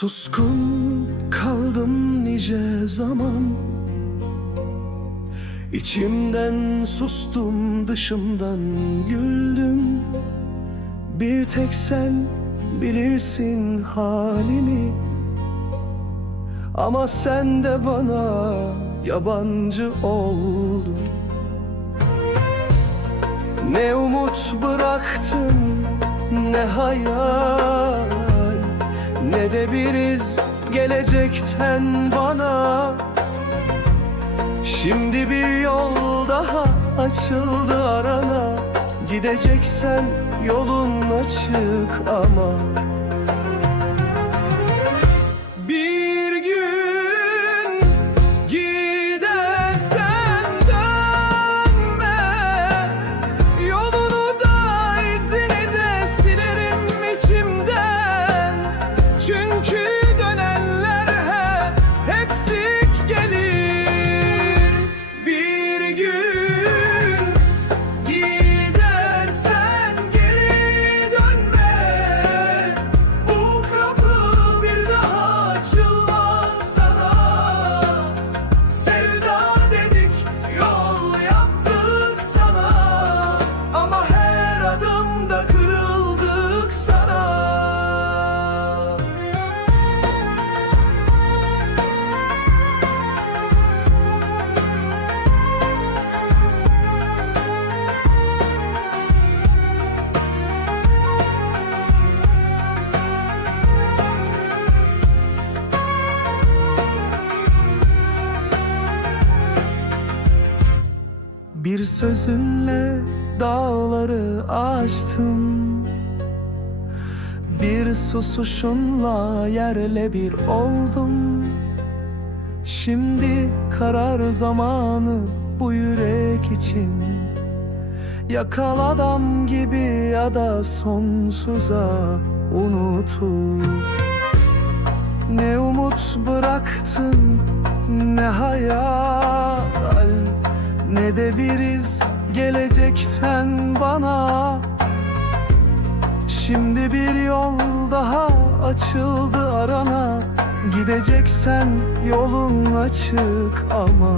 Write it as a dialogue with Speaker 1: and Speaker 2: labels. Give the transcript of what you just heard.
Speaker 1: Suskun kaldım nice zaman. İçimden sustum dışımdan güldüm. Bir tek sen bilirsin halimi. Ama sen de bana yabancı oldun. Ne umut bıraktın ne hayal Ne de bir iz gelecekten bana. Şimdi bir yol daha açıldı arana. Gideceksen yolun açık ama Bir sözünle dağları aştım Bir susuşunla yerle bir oldum. Şimdi karar zamanı bu yürek için. Yakal adam gibi ya da sonsuza unutup ne umut bıraktın ne hayal Ne de bir iz gelecekten bana. Şimdi bir yol daha açıldı arana. Gideceksen yolun açık ama